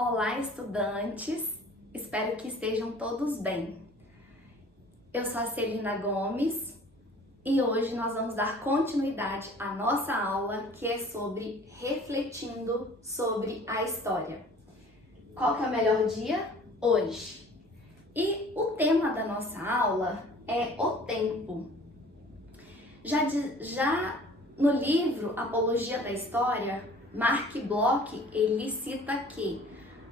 Olá, estudantes! Espero que estejam todos bem. Eu sou a Celina Gomes e hoje nós vamos dar continuidade à nossa aula que é sobre refletindo sobre a história. Qual que é o melhor dia? Hoje. E o tema da nossa aula é o tempo. Já no livro Apologia da História, Mark Bloch, ele cita que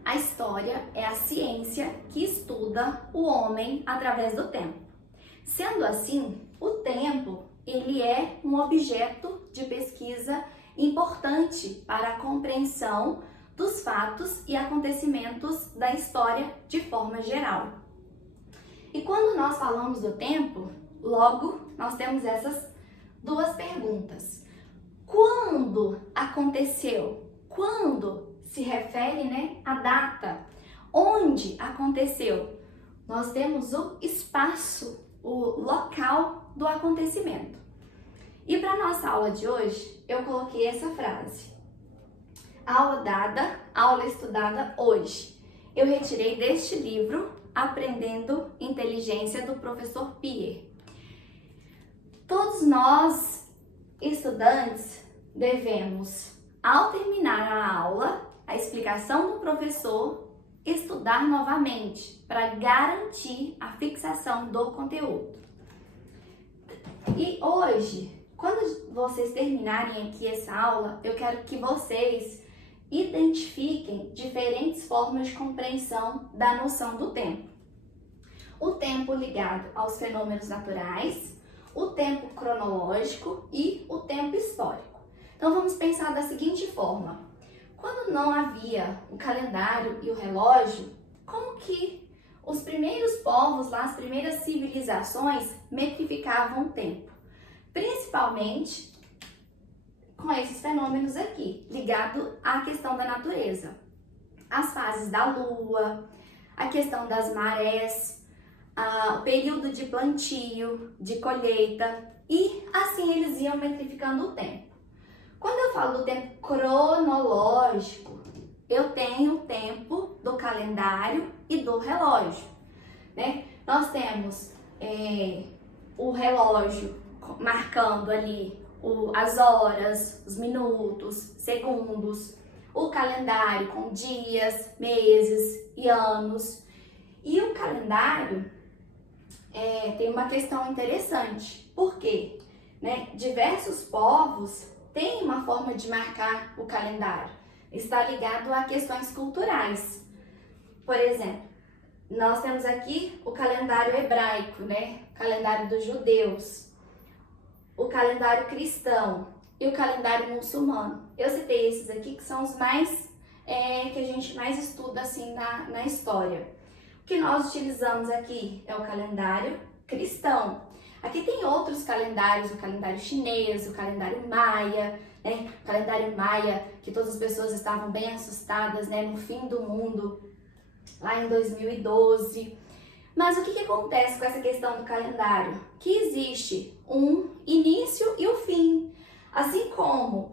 a história é a ciência que estuda o homem através do tempo. Sendo assim, o tempo ele é um objeto de pesquisa importante para a compreensão dos fatos e acontecimentos da história de forma geral. E quando nós falamos do tempo, logo nós temos essas duas perguntas. Quando aconteceu? Quando se refere, à data? Onde aconteceu? Nós temos o espaço, o local do acontecimento. E para nossa aula de hoje, eu coloquei essa frase. Aula dada, aula estudada hoje. Eu retirei deste livro Aprendendo Inteligência, do professor Pierre. Todos nós, estudantes, devemos, ao terminar a aula, a explicação do professor, estudar novamente para garantir a fixação do conteúdo. E hoje, quando vocês terminarem aqui essa aula, eu quero que vocês identifiquem diferentes formas de compreensão da noção do tempo. O tempo ligado aos fenômenos naturais, o tempo cronológico e o tempo histórico. Então vamos pensar da seguinte forma: quando não havia o calendário e o relógio, como que os primeiros povos, lá, as primeiras civilizações, metrificavam o tempo? Principalmente com esses fenômenos aqui, ligado à questão da natureza. As fases da lua, a questão das marés, o período de plantio, de colheita, e assim eles iam metrificando o tempo. Quando eu falo do tempo cronológico, eu tenho o tempo do calendário e do relógio, Nós temos o relógio marcando ali as horas, os minutos, segundos, o calendário com dias, meses e anos. E o calendário tem uma questão interessante, porque diversos povos têm uma forma de marcar o calendário. Está ligado a questões culturais. Por exemplo, nós temos aqui o calendário hebraico, o calendário dos judeus, o calendário cristão e o calendário muçulmano. Eu citei esses aqui que são os mais que a gente mais estuda assim na história. O que nós utilizamos aqui é o calendário cristão. Aqui tem outros calendários, o calendário chinês, o calendário maia, O calendário maia, que todas as pessoas estavam bem assustadas, no fim do mundo, lá em 2012. Mas o que acontece com essa questão do calendário? Que existe um início e um fim. Assim como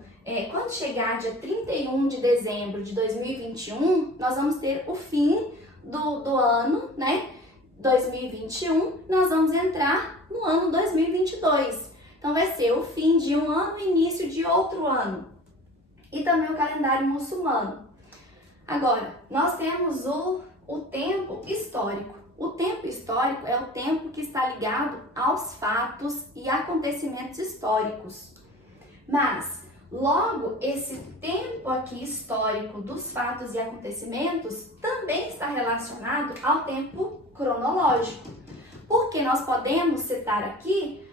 quando chegar dia 31 de dezembro de 2021, nós vamos ter o fim do ano, 2021, nós vamos entrar no ano 2022. Então vai ser o fim de um ano e início de outro ano. E também o calendário muçulmano. Agora, nós temos o tempo histórico. O tempo histórico é o tempo que está ligado aos fatos e acontecimentos históricos. Mas, logo, esse tempo aqui histórico dos fatos e acontecimentos também está relacionado ao tempo cronológico. Porque nós podemos citar aqui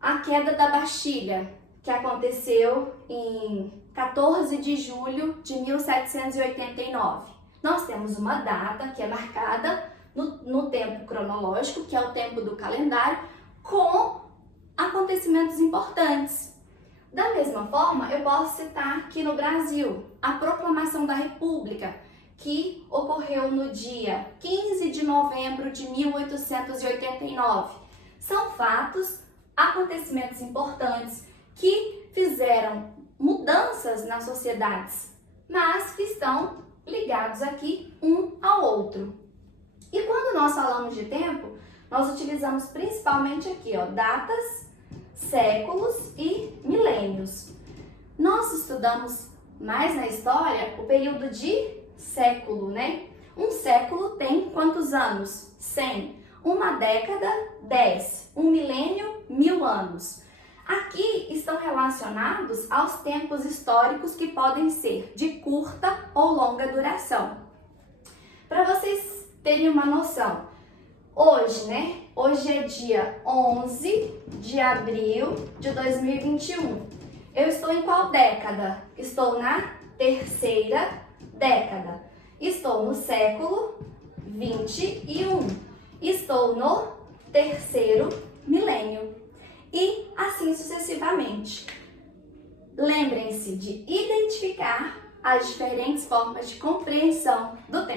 a queda da Bastilha, que aconteceu em 14 de julho de 1789. Nós temos uma data que é marcada no tempo cronológico, que é o tempo do calendário, com acontecimentos importantes. Da mesma forma, eu posso citar aqui no Brasil a Proclamação da República, que ocorreu no dia 15 de novembro de 1889. São fatos, acontecimentos importantes que fizeram mudanças nas sociedades, mas que estão ligados ligados aqui um ao outro. E quando nós falamos de tempo, nós utilizamos principalmente aqui, ó, datas, séculos e milênios. Nós estudamos mais na história o período de século, né? Um século tem quantos anos? 100. Uma década, 10. Um milênio, 1000 anos. Aqui estão relacionados aos tempos históricos que podem ser de curta ou longa duração. Para vocês terem uma noção, hoje, né? Hoje é dia 11 de abril de 2021. Eu estou em qual década? Estou na terceira década. Estou no século 21. Estou no terceiro milênio. E assim sucessivamente. Lembrem-se de identificar as diferentes formas de compreensão do tempo.